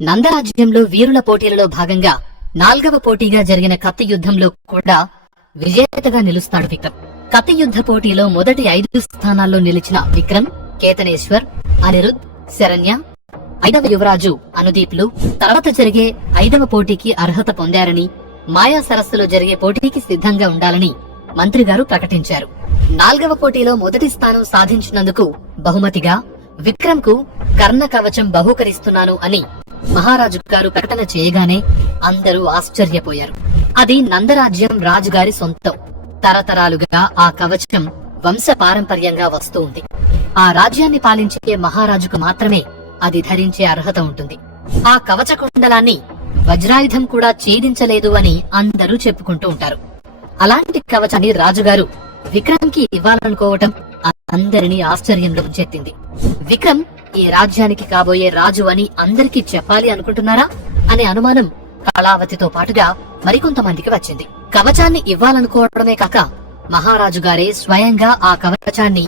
నందరాజ్యంలో వీరుల పోటీలలో భాగంగా 4వ పోటీగా జరిగిన కత్తి యుద్ధంలో కూడా విజేతగా నిలుస్తాడు విక్రమ్. కత్తి యుద్ధ పోటీలో మొదటి 5 స్థానాల్లో నిలిచిన విక్రమ్, కేతనేశ్వర్, అనిరుద్, శరణ్య, 5వ యువరాజు అనుదీప్లు తర్వాత జరిగే 5వ పోటీకి అర్హత పొందారని, మాయా సరస్సులో జరిగే పోటీకి సిద్ధంగా ఉండాలని మంత్రిగారు ప్రకటించారు. 4వ పోటీలో మొదటి స్థానం సాధించినందుకు బహుమతిగా విక్రమ్ కు కర్ణ కవచం బహూకరిస్తున్నాను అని మహారాజు గారు ప్రకటన చేయగానే అందరూ ఆశ్చర్యపోయారు. అది నందరాజ్యం రాజుగారి సొంతం. తరతరాలుగా ఆ కవచం వంశ పారంపర్యంగా వస్తూ ఉంది. ఆ రాజ్యాన్ని పాలించే మహారాజుకు మాత్రమే అది ధరించే అర్హత ఉంటుంది. ఆ కవచ కుండలాన్ని వజ్రాయుధం కూడా ఛేదించలేదు అని అందరూ చెప్పుకుంటూ ఉంటారు. అలాంటి కవచాన్ని రాజుగారు విక్రమ్ కి ఇవ్వాలనుకోవటం అందరినీ ఆశ్చర్యంలో ఉంచెత్తింది. విక్రమ్ ఈ రాజ్యానికి కాబోయే రాజు అని అందరికీ చెప్పాలి అనుకుంటున్నారా అనే అనుమానం కళావతితో పాటుగా మరికొంతమందికి వచ్చింది. కవచాన్ని ఇవ్వాలనుకోవడమే కాక మహారాజు గారే స్వయంగా ఆ కవచాన్ని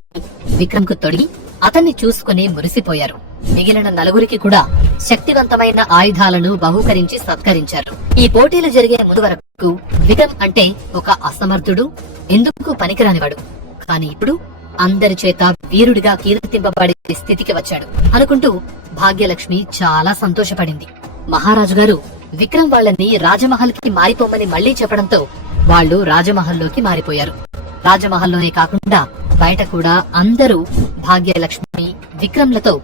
విక్రమ్ కు తొడిగి అతన్ని చూసుకుని మురిసిపోయారు. మిగిలిన నలుగురికి కూడా శక్తివంతమైన ఆయుధాలను బహూకరించి సత్కరించారు. ఈ పోటీలు జరిగే ముందు వరకు విక్రమ్ అంటే ఒక అసమర్థుడు, ఎందుకు పనికిరానివాడు. కాని ఇప్పుడు అందరి చేత వీరుడిగా కీర్తింపబడే స్థితికి వచ్చాడు అనుకుంటూ భాగ్యలక్ష్మి చాలా సంతోషపడింది. మహారాజు గారు విక్రమ్ వాళ్ళని రాజమహల్ కి మారిపోమని మళ్లీ చెప్పడంతో వాళ్లు రాజమహల్లోకి మారిపోయారు. రాజమహల్లోనే కాకుండా బయట కూడా అందరూ భాగ్యలక్ష్మి, విక్రమ్లతో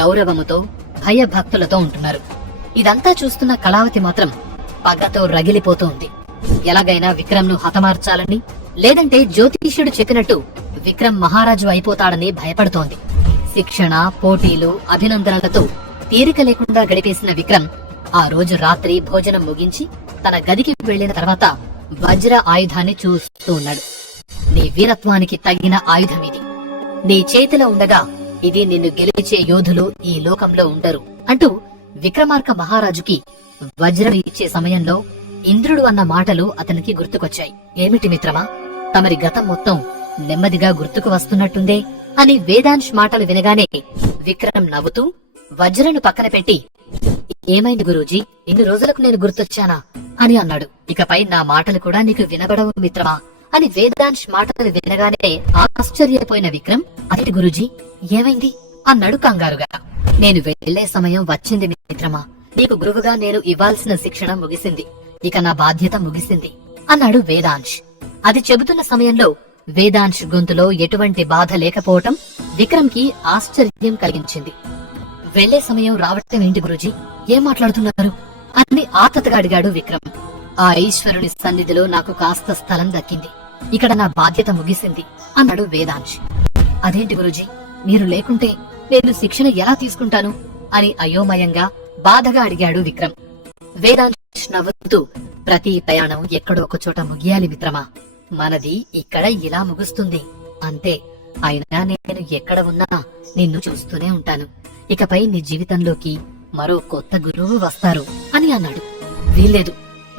గౌరవముతో, భయభక్తులతో ఉంటున్నారు. ఇదంతా చూస్తున్న కళావతి మాత్రం పగతో రగిలిపోతూ ఉంది. ఎలాగైనా విక్రమ్ ను హతమార్చాలని, లేదంటే జ్యోతిష్యుడు చెప్పినట్టు విక్రమ్ మహారాజు అయిపోతాడని భయపడుతోంది. శిక్షణ, పోటీలు, అభినందనలతో తీరిక లేకుండా గడిపేసిన విక్రమ్ ఆ రోజు రాత్రి భోజనం ముగించి తన గదికి వెళ్లిన తర్వాత వజ్ర ఆయుధాన్ని చూస్తూ ఉన్నాడు. నీ వీరత్వానికి తగిన ఆయుధం ఇది. నీ చేతిలో ఉండగా ఇది నిన్ను గెలిచే యోధులు ఈ లోకంలో ఉండరు అంటూ విక్రమార్క మహారాజుకి వజ్రం ఇచ్చే సమయంలో ఇంద్రుడు అన్న మాటలు అతనికి గుర్తుకొచ్చాయి. ఏమిటి మిత్రమా, తమరి గతం మొత్తం నెమ్మదిగా గుర్తుకు వస్తున్నట్టుందే అని వేదాంశ్ మాటలు వినగానే విక్రమ్ నవ్వుతూ వజ్రను పక్కన పెట్టి, ఏమైంది గురూజీ, ఇన్ని రోజులకు నేను గుర్తొచ్చానా అని అన్నాడు. ఇకపై నా మాటలు కూడా నీకు వినబడవు మిత్రమా అని వేదాంశ్ మాటలు వినగానే ఆశ్చర్యపోయిన విక్రమ్, అదేంటి గురూజీ, ఏమైంది అన్నాడు కంగారుగా. నేను వెళ్లే సమయం వచ్చింది మిత్రమా, నీకు గురువుగా నేను ఇవ్వాల్సిన శిక్షణ ముగిసింది, ఇక నా బాధ్యత ముగిసింది అన్నాడు వేదాంశ్. అది చెబుతున్న సమయంలో వేదాంశ్ గొంతులో ఎటువంటి బాధ లేకపోవటం విక్రమ్ కి ఆశ్చర్యం కలిగించింది. వెళ్లే సమయం రావటం ఏంటి గురూజీ, ఏం మాట్లాడుతున్నారు అని ఆతతగా అడిగాడు విక్రమ్. ఆ ఈశ్వరుని సన్నిధిలో నాకు కాస్త స్థలం దక్కింది, ఇక్కడ నా బాధ్యత ముగిసింది అన్నాడు వేదాంశ్. అదేంటి గురూజీ, మీరు లేకుంటే నేను శిక్షణ ఎలా తీసుకుంటాను అని అయోమయంగా బాధగా అడిగాడు విక్రమ్. వేదాంశ్ నవ్వుతూ, ప్రతి ప్రయాణం ఎక్కడో ఒక చోట ముగియాలి మిత్రమా, మనది ఇక్కడ ఇలా ముగుస్తుంది అంతే. అయినా నేను ఎక్కడ ఉన్నా నిన్ను చూస్తూనే ఉంటాను, ఇకపై నీ జీవితంలోకి మరో కొత్త గురువు వస్తారు అని అన్నాడు. వీల్లేదు,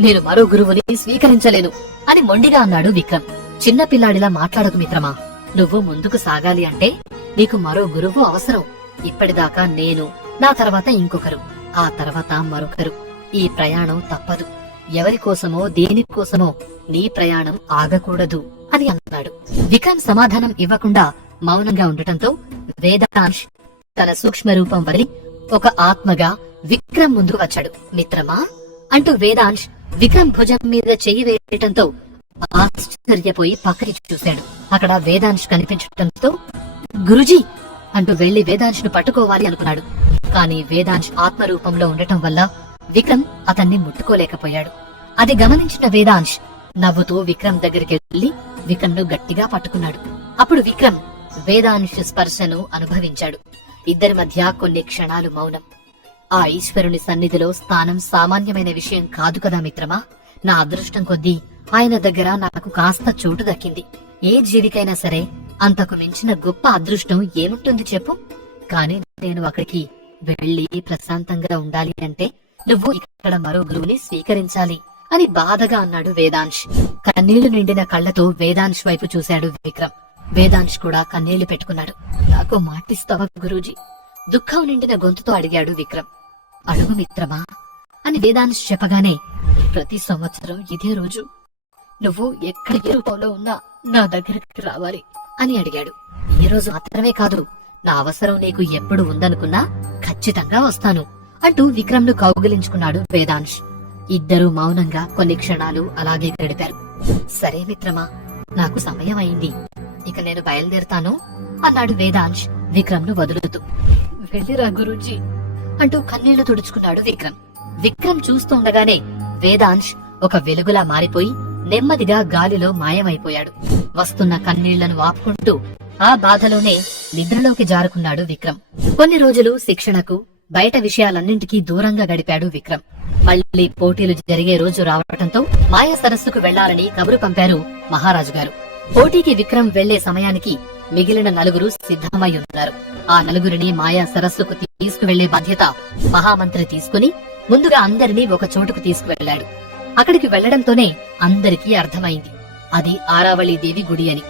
నేను మరో గురువుని స్వీకరించలేను అని మొండిగా అన్నాడు విక్రమ్. చిన్నపిల్లాడిలా మాట్లాడకు మిత్రమా, నువ్వు ముందుకు సాగాలి అంటే నీకు మరో గురువు అవసరం. ఇప్పటిదాకా నేను, నా తర్వాత ఇంకొకరు, ఆ తర్వాత మరొకరు. ఈ ప్రయాణం తప్పదు. ఎవరి కోసమో దేనికోసమో నీ ప్రయాణం ఆగకూడదు అని అన్నాడు. విక్రమ్ సమాధానం ఇవ్వకుండా మౌనంగా ఉండటంతో వేదాంశ్ తన సూక్ష్మ రూపం వదిలి ఒక ఆత్మగా విక్రమ్ ముందుకు వచ్చాడు. మిత్రమా అంటూ వేదాంశ్ విక్రమ్ భుజం మీద చెయ్యి వేయటంతో ఆశ్చర్యపోయి పక్కకి చూశాడు. అక్కడ వేదాంశ్ కనిపించటంతో గురుజీ అంటూ వెళ్లి వేదాంశ్ ను పట్టుకోవాలి అనుకున్నాడు. కాని వేదాంశ్ ఆత్మరూపంలో ఉండటం వల్ల విక్రమ్ అతన్ని ముట్టుకోలేకపోయాడు. అది గమనించిన వేదాంశ్ నవ్వుతూ విక్రమ్ దగ్గరికి వెళ్లి విక్రమ్ ను గట్టిగా పట్టుకున్నాడు. అప్పుడు విక్రమ్ వేదాంశ్ స్పర్శను అనుభవించాడు. ఇద్దరి మధ్య కొన్ని క్షణాలు మౌనం. ఆ ఈశ్వరుని సన్నిధిలో స్థానం సామాన్యమైన విషయం కాదు కదా మిత్రమా, నా అదృష్టం కొద్దీ ఆయన దగ్గర నాకు కాస్త చోటు దక్కింది. ఏ జీవికైనా సరే అంతకు మించిన గొప్ప అదృష్టం ఏముంటుంది చెప్పు. కాని నేను అక్కడికి వెళ్లి ప్రశాంతంగా ఉండాలి అంటే నువ్వు ఇక్కడ మరో గురువుని స్వీకరించాలి అని బాధగా అన్నాడు వేదాంశ్. కన్నీళ్లు నిండిన కళ్లతో వేదాంశ్ వైపు చూశాడు విక్రమ్. వేదాంశ్ కూడా కన్నీళ్లు పెట్టుకున్నాడు. నాకు మాటిస్తావా గురూజీ, దుఃఖం నిండిన గొంతుతో అడిగాడు విక్రమ్. అడుగు మిత్రమా అని వేదాంశ్ చెప్పగానే, ప్రతి సంవత్సరం ఇదే రోజు నువ్వు ఎక్కడ ఏ రూపంలో ఉన్నా నా దగ్గరికి రావాలి అని అడిగాడు. ఈ రోజు మాత్రమే కాదు, నా అవసరం నీకు ఎప్పుడు ఉందనుకున్నా ఖచ్చితంగా వస్తాను అంటూ విక్రమ్ను కౌగిలించుకున్నాడు వేదాంశ్. ఇద్దరూ మౌనంగా కొన్ని క్షణాలు అలాగే గడిపారు. సరే మిత్రమా, నాకు సమయం అయింది, ఇక నేను బయలుదేరుతాను అన్నాడు వేదాంశ్ విక్రమ్ను వదులుతూ. వెళ్ళిరా గురూజీ అంటూ కన్నీళ్లు తుడుచుకున్నాడు విక్రమ్. విక్రమ్ చూస్తుండగానే వేదాంశ్ ఒక వెలుగులా మారిపోయి నెమ్మదిగా గాలిలో మాయమైపోయాడు. వస్తున్న కన్నీళ్లను ఆపుకుంటూ ఆ బాధలోనే నిద్రలోకి జారుకున్నాడు విక్రమ్. కొన్ని రోజులు శిక్షణకు, బయట విషయాలన్నింటికీ దూరంగా గడిపాడు విక్రమ్. మళ్లీ పోటీలు జరిగే రోజు రావటంతో మాయా సరస్సుకు వెళ్లాలని కబురు పంపారు మహారాజు గారు. పోటీకి విక్రమ్ వెళ్లే సమయానికి మిగిలిన నలుగురు సిద్ధమై ఉన్నారు. ఆ నలుగురిని మాయా సరస్సుకు తీసుకువెళ్లే బాధ్యత మహామంత్రి తీసుకుని ముందుగా అందరినీ ఒక చోటుకు తీసుకువెళ్లాడు. అక్కడికి వెళ్లడంతోనే అందరికీ అర్థమైంది అది ఆరావళీదేవి గుడి అని.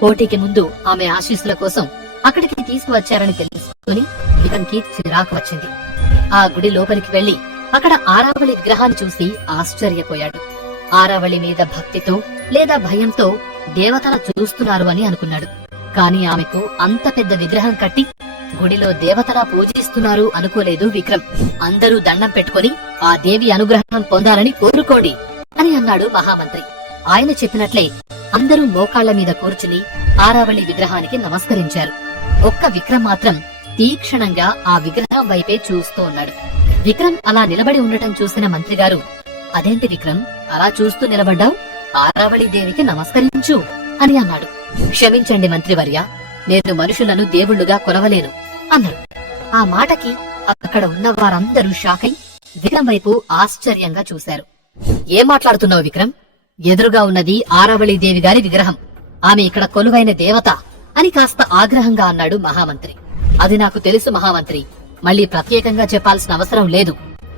పోటీకి ముందు ఆమె ఆశీస్సుల కోసం అక్కడికి తీసుకువచ్చారని తెలుసుకుని విక్రమ్కి చిరాకు వచ్చింది. ఆ గుడి లోపలికి వెళ్లి అక్కడ ఆరావళి విగ్రహాన్ని చూసి ఆశ్చర్యపోయాడు. ఆరావళి మీద భక్తితో లేదా భయంతో దేవతల చూస్తున్నారు అని అనుకున్నాడు. కాని ఆమెకు అంత పెద్ద విగ్రహం కట్టి గుడిలో దేవతలా పూజిస్తున్నారు అనుకోలేదు విక్రమ్. అందరూ దండం పెట్టుకుని ఆ దేవి అనుగ్రహం పొందాలని కోరుకోండి అని అన్నాడు మహామంత్రి. ఆయన చెప్పినట్లే అందరూ మోకాళ్ల మీద కూర్చుని ఆరావళి విగ్రహానికి నమస్కరించారు. ఒక్క విక్రమ్ మాత్రం తీక్షణంగా ఆ విగ్రహం వైపే చూస్తూ ఉన్నాడు. విక్రమ్ అలా నిలబడి ఉండటం చూసిన మంత్రిగారు, అదేంటి విక్రమ్ అలా చూస్తూ నిలబడ్డావు, ఆరావళీదేవికి నమస్కరించు అని అన్నాడు. క్షమించండి మంత్రివర్య, నేను మనుషులను దేవుళ్లుగా కొలవలేను అన్నాడు. ఆ మాటకి అక్కడ ఉన్న వారందరూ షాకై విక్రమ్ వైపు ఆశ్చర్యంగా చూశారు. ఏం మాట్లాడుతున్నావు విక్రమ్? ఎదురుగా ఉన్నది ఆరావళీదేవి గారి విగ్రహం, ఆమె ఇక్కడ కొలువైన దేవత అని కాస్త ఆగ్రహంగా అన్నాడు మహామంత్రి. అది నాకు తెలుసు మహామంత్రి, మళ్లీ ప్రత్యేకంగా చెప్పాల్సిన అవసరం లేదు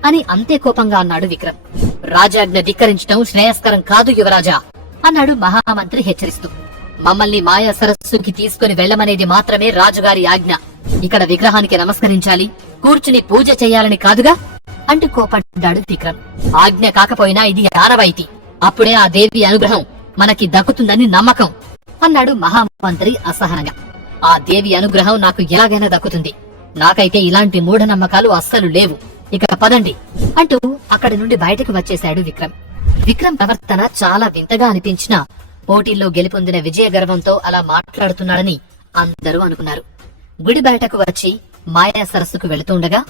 అని అంతే కోపంగా అన్నాడు విక్రమ్. రాజాజ్ఞ ధిక్కరించడం శ్రేయస్కరం కాదు యువరాజా అన్నాడు మహామంత్రి హెచ్చరిస్తూ. మమ్మల్ని మాయా సరస్సుకి తీసుకుని వెళ్లమనేది మాత్రమే రాజుగారి ఆజ్ఞ. ఇక్కడ విగ్రహానికి నమస్కరించాలి, కూర్చుని పూజ చేయాలని కాదుగా అంటూ కోపడ్డాడు విక్రమ్. ఆజ్ఞ కాకపోయినా ఇది ఆనవాయితీ, అప్పుడే ఆ దేవి అనుగ్రహం మనకి దక్కుతుందని నమ్మకం అన్నాడు మహామంత్రి అసహనంగా. ఆ దేవి అనుగ్రహం నాకు ఎలాగైనా దక్కుతుంది, నాకైతే ఇలాంటి మూఢనమ్మకాలు అస్సలు లేవు, ఇక పదండి అంటూ అక్కడి నుండి బయటకు వచ్చేశాడు విక్రమ్. విక్రమ్ ప్రవర్తన చాలా వింతగా అనిపించినా పోటీల్లో గెలుపొందిన విజయ గర్వంతో అలా మాట్లాడుతున్నాడని అందరూ అనుకున్నారు. గుడి బయటకు వచ్చి మాయా సరస్సుకు వెళుతుండగా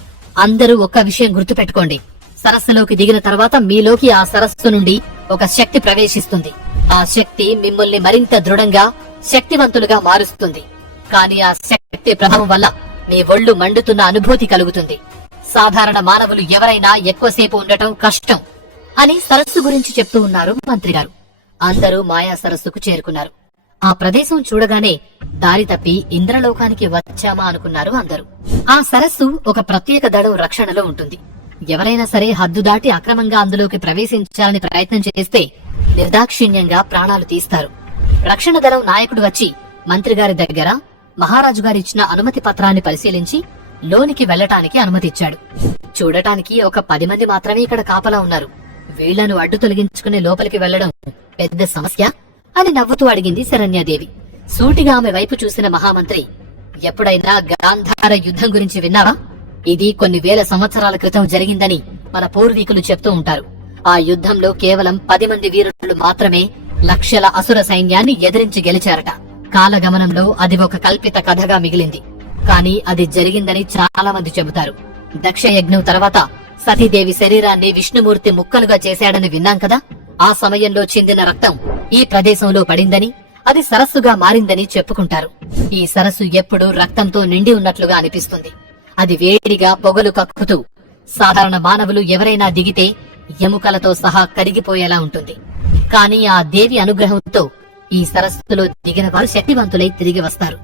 అందరూ ఒక్క విషయం గుర్తుపెట్టుకోండి, సరస్సులోకి దిగిన తర్వాత మీలోకి ఆ సరస్సు నుండి ఒక శక్తి ప్రవేశిస్తుంది. ఆ శక్తి మిమ్మల్ని మరింత దృఢంగా, శక్తివంతులుగా మారుస్తుంది. కానీ ఆ శక్తి ప్రభావం వల్ల మీ ఒళ్ళు మండుతున్న అనుభూతి కలుగుతుంది. సాధారణ మానవులు ఎవరైనా ఎక్కువసేపు ఉండటం కష్టం అని సరస్సు గురించి చెప్తూ ఉన్నారు మంత్రిగారు. అందరూ మాయా సరస్సుకు చేరుకున్నారు. ఆ ప్రదేశం చూడగానే దారి తప్పి ఇంద్రలోకానికి వచ్చామా అనుకున్నారు అందరూ. ఆ సరస్సు ఒక ప్రత్యేక దళం రక్షణలో ఉంటుంది. ఎవరైనా సరే హద్దు దాటి అక్రమంగా అందులోకి ప్రవేశించాలని ప్రయత్నం చేస్తే నిర్దాక్షిణ్యంగా ప్రాణాలు తీస్తారు. రక్షణ దళం నాయకుడు వచ్చి మంత్రిగారి దగ్గర మహారాజు గారిచ్చిన అనుమతి పత్రాన్ని పరిశీలించి లోనికి వెళ్లటానికి అనుమతిచ్చాడు. చూడటానికి ఒక 10 మంది మాత్రమే ఇక్కడ కాపలా ఉన్నారు. వీళ్లను అడ్డు తొలగించుకుని లోపలికి వెళ్లడం పెద్ద సమస్య అని నవ్వుతూ అడిగింది శరణ్యాదేవి. సూటిగా ఆమె వైపు చూసిన మహామంత్రి, ఎప్పుడైనా గాంధార యుద్ధం గురించి విన్నావా? ఇది కొన్ని వేల సంవత్సరాల క్రితం జరిగిందని మన పూర్వీకులు చెప్తూ ఉంటారు. ఆ యుద్ధంలో కేవలం 10 మంది వీరులు మాత్రమే లక్షల అసుర సైన్యాన్ని ఎదిరించి గెలిచారట. కాలగమనంలో అది ఒక కల్పిత కథగా మిగిలింది. కానీ అది జరిగిందని చాలా మంది చెబుతారు. దక్షయజ్ఞం తర్వాత సతీదేవి శరీరాన్ని విష్ణుమూర్తి ముక్కలుగా చేశాడని విన్నాం కదా. ఆ సమయంలో చెందిన రక్తం ఈ ప్రదేశంలో పడిందని, అది సరస్సుగా మారిందని చెప్పుకుంటారు. ఈ సరస్సు ఎప్పుడూ రక్తంతో నిండి ఉన్నట్లుగా అనిపిస్తుంది. అది వేడిగా పొగలు కక్కుతూ సాధారణ మానవులు ఎవరైనా దిగితే ఎముకలతో సహా కరిగిపోయేలా ఉంటుంది. కానీ ఆ దేవి అనుగ్రహంతో ఈ సరస్సులో దిగిన వారు శక్తివంతులై తిరిగి వస్తారు.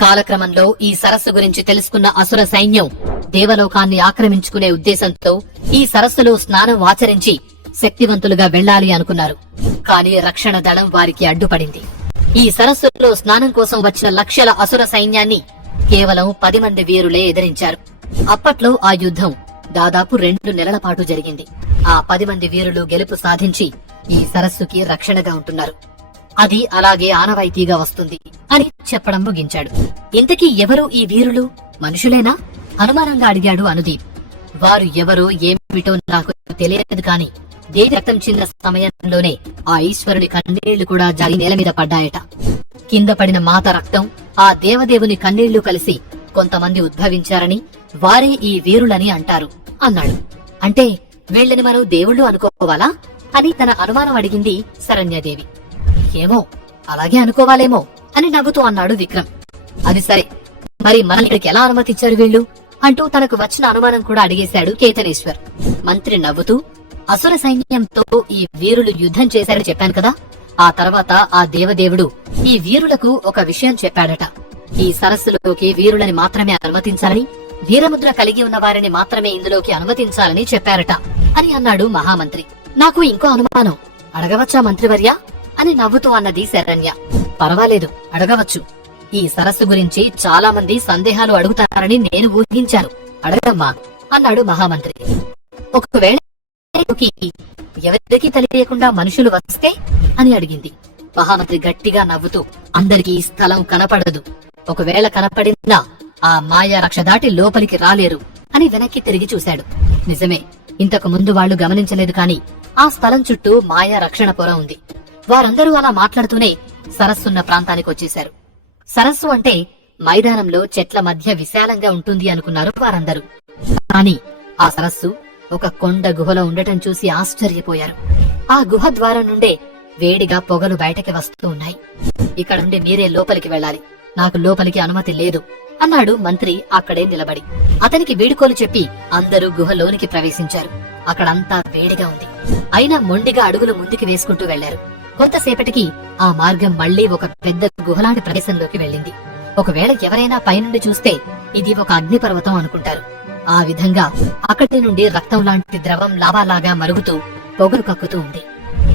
కాలక్రమంలో ఈ సరస్సు గురించి తెలుసుకున్న అసుర సైన్యం దేవలోకాన్ని ఆక్రమించుకునే ఉద్దేశంతో ఈ సరస్సులో స్నానం ఆచరించి శక్తివంతులుగా వెళ్లాలి అనుకున్నారు. కానీ రక్షణ దళం వారికి అడ్డుపడింది. ఈ సరస్సులో స్నానం కోసం వచ్చిన లక్షల అసుర సైన్యాన్ని కేవలం 10 మంది వీరులే ఎదిరించారు. అప్పట్లో ఆ యుద్ధం దాదాపు 2 నెలల పాటు జరిగింది. ఆ 10 మంది వీరులు గెలుపు సాధించి ఈ సరస్సుకి రక్షణగా ఉంటున్నారు. అది అలాగే ఆనవాయితీగా వస్తుంది అని చెప్పడం ముగించాడు. ఇంతకీ ఎవరు ఈ వీరులు? మనుషులేనా? అనుమానంగా అడిగాడు అనుదీప్. వారు ఎవరో ఏమిటో నాకు తెలియదు కాని దేవి రక్తం చిందిన సమయంలోనే ఆ ఈశ్వరుని కన్నీళ్లు కూడా జారి నేల మీద పడ్డాయట. కింద పడిన మాత రక్తం, ఆ దేవదేవుని కన్నీళ్లు కలిసి కొంతమంది ఉద్భవించారని, వారే ఈ వీరులని అంటారు అన్నాడు. అంటే వీళ్ళని మనం దేవుళ్ళు అనుకోవాలా అని తన అనుమానం అడిగింది శరణ్యాదేవి. ఏమో, అలాగే అనుకోవాలేమో అని నవ్వుతూ అన్నాడు విక్రమ్. అది సరే, మరి మనల్ని ఇక్కడికి ఎలా అనుమతించారు వీళ్ళు అంటూ తనకు వచ్చిన అనుమానం కూడా అడిగేశాడు కేతనేశ్వర్. మంత్రి నవ్వుతూ, అసుర సైన్యంతో ఈ వీరులు యుద్ధం చేశారని చెప్పాను కదా. ఆ తర్వాత ఆ దేవదేవుడు ఈ వీరులకు ఒక విషయం చెప్పాడట. ఈ సరస్సులోకి వీరులని మాత్రమే అనుమతించాలని, వీరముద్ర కలిగి ఉన్న వారిని మాత్రమే ఇందులోకి అనుమతించాలని చెప్పారట అని అన్నాడు మహామంత్రి. నాకు ఇంకో అనుమానం, అడగవచ్చా మంత్రివర్య అని నవ్వుతూ అన్నది శరణ్య. పర్వాలేదు, అడగవచ్చు. ఈ సరస్సు గురించి చాలా మంది సందేహాలు అడుగుతారని నేను ఊహించాను, అడగమ్మా అన్నాడు మహామంత్రి. ఒకవేళ ఎవరికి తెలియకుండా మనుషులు వస్తే అని అడిగింది. మహామంత్రి గట్టిగా నవ్వుతూ, అందరికీ ఈ స్థలం కనపడదు. ఒకవేళ కనపడినా ఆ మాయా రక్ష దాటి లోపలికి రాలేరు అని వెనక్కి తిరిగి చూశాడు. నిజమే, ఇంతకు ముందు వాళ్లు గమనించలేదు కాని ఆ స్థలం చుట్టూ మాయా రక్షణ పొర ఉంది. వారందరూ అలా మాట్లాడుతూనే సరస్సున్న ప్రాంతానికి వచ్చేశారు. సరస్సు అంటే మైదానంలో చెట్ల మధ్య విశాలంగా ఉంటుంది అనుకున్నారు వారందరూ. కాని ఆ సరస్సు ఒక కొండ గుహలో ఉండటం చూసి ఆశ్చర్యపోయారు. ఆ గుహ ద్వారం నుండే వేడిగా పొగలు బయటకి వస్తూ ఉన్నాయి. ఇక్కడ నుండి మీరే లోపలికి వెళ్ళాలి, నాకు లోపలికి అనుమతి లేదు అన్నాడు మంత్రి అక్కడే నిలబడి. అతనికి వీడుకోలు చెప్పి అందరూ గుహలోనికి ప్రవేశించారు. అక్కడంతా వేడిగా ఉంది. అయినా మొండిగా అడుగులు ముందుకు వేసుకుంటూ వెళ్లారు. కొంతసేపటికి ఆ మార్గం మళ్లీ ఒక పెద్ద గుహలాంటి ప్రదేశంలోకి వెళ్ళింది. ఒకవేళ ఎవరైనా పైనుండి చూస్తే ఇది ఒక అగ్నిపర్వతం అనుకుంటారు. ఆ విధంగా అక్కడి నుండి రక్తం లాంటి ద్రవం లావాలాగా మరుగుతూ పొగలు కక్కుతూ ఉంది.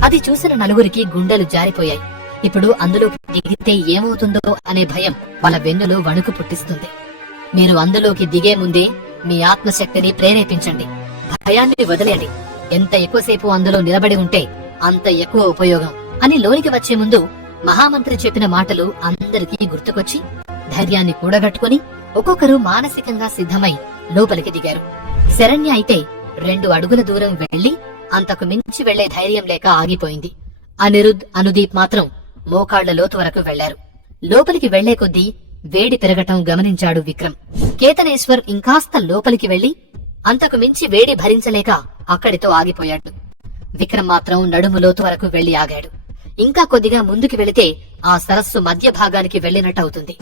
అది చూసిన నలుగురికి గుండెలు జారిపోయాయి. ఇప్పుడు అందులోకి దిగితే ఏమవుతుందో అనే భయం వాళ్ళ వెన్నులో వణుకు పుట్టిస్తుంది. మీరు అందులోకి దిగే ముందే మీ ఆత్మశక్తిని ప్రేరేపించండి, భయాన్ని వదిలేయండి. ఎంత ఎక్కువసేపు అందులో నిలబడి ఉంటే అంత ఎక్కువ ఉపయోగం అని లోనికి వచ్చే ముందు మహామంత్రి చెప్పిన మాటలు అందరికీ గుర్తుకొచ్చి ధైర్యాన్ని కూడగట్టుకుని ఒక్కొక్కరు మానసికంగా సిద్ధమై లోపలికి దిగారు. శరణ్య అయితే 2 అడుగుల దూరం వెళ్లి అంతకు మించి వెళ్లే ధైర్యం లేక ఆగిపోయింది. అనిరుద్, అనుదీప్ మాత్రం మోకాళ్ల లోతు వరకు వెళ్లారు. లోపలికి వెళ్లే కొద్దీ వేడి పెరగటం గమనించాడు విక్రమ్. కేతనేశ్వర్ ఇంకాస్త లోపలికి వెళ్లి అంతకు మించి వేడి భరించలేక అక్కడితో ఆగిపోయాడు. విక్రమ్ మాత్రం నడుము లోతు వరకు వెళ్లి ఆగాడు. ఇంకా కొద్దిగా ముందుకు వెళితే ఆ సరస్సు మధ్య భాగానికి వెళ్లినట్టు అవుతుంది.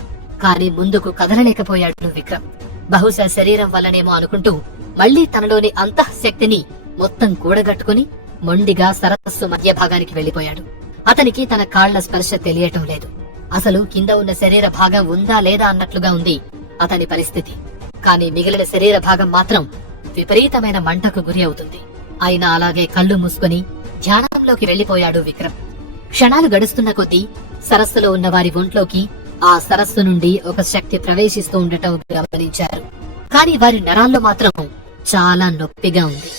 కాని ముందుకు కదలలేకపోయాడు విక్రమ్. బహుశా శరీరం వల్లనేమో అనుకుంటూ మళ్లీ తనలోని అంతఃశక్తిని మొత్తం కూడగట్టుకుని మొండిగా సరస్సు మధ్య భాగానికి వెళ్లిపోయాడు. అతనికి తన కాళ్ల స్పర్శ తెలియటం లేదు. అసలు కింద ఉన్న శరీర భాగం ఉందా లేదా అన్నట్లుగా ఉంది అతని పరిస్థితి. కాని మిగిలిన శరీర భాగం మాత్రం విపరీతమైన మంటకు గురి అవుతుంది. అయినా అలాగే కళ్ళు మూసుకుని ధ్యానంలోకి వెళ్లిపోయాడు విక్రమ్. క్షణాలు గడుస్తున్న కొద్దీ సరస్సులో ఉన్న వారి ఒంట్లోకి ఆ సరస్సు నుండి ఒక శక్తి ప్రవేశిస్తూ ఉండటం గమనించారు. కాని వారి నరాల్లో మాత్రం చాలా నొప్పిగా ఉంది.